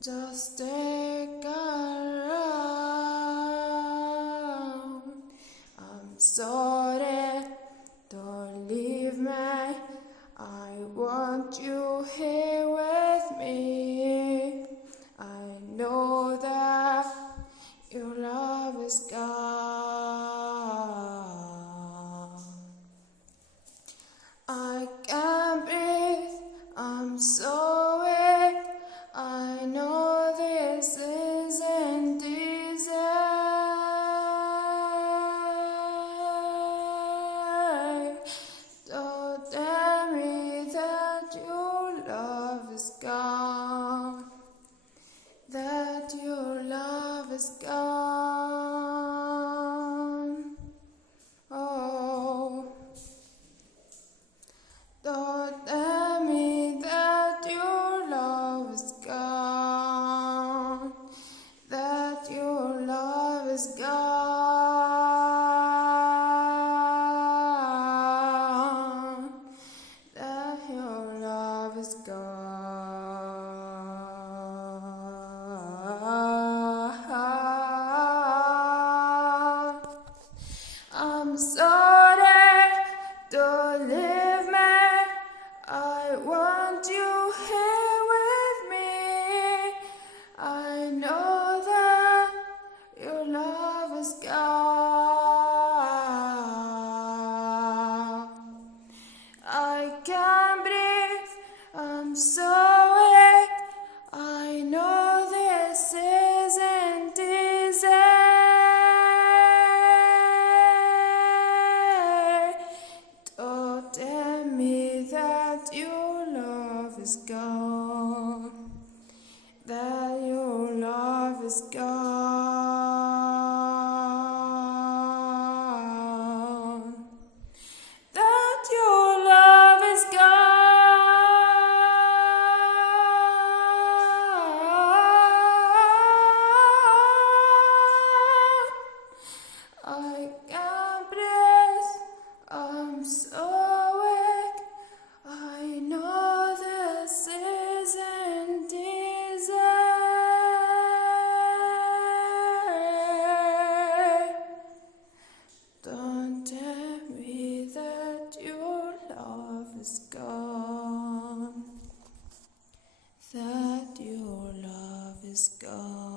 Just stick around. I'm sorry, don't leave me. I want you here with me. I know that your love is gone. I can't breathe, I'm so weak. I know this isn't easy. Don't tell me that your love is gone, that your love is gone. Oh, don't tell me that your love is gone, that your love is gone, that your love is gone. I'm sorry, don't leave me. I want you here with me. I know that your love is gone. I can't breathe, I'm so weak. I know this isn't easy. Don't tell me that your love is gone, that your love is gone, that your love is gone. I can't breathe, I'm so weak. I know this isn't easy. Don't tell me that your love is gone, that your love is gone.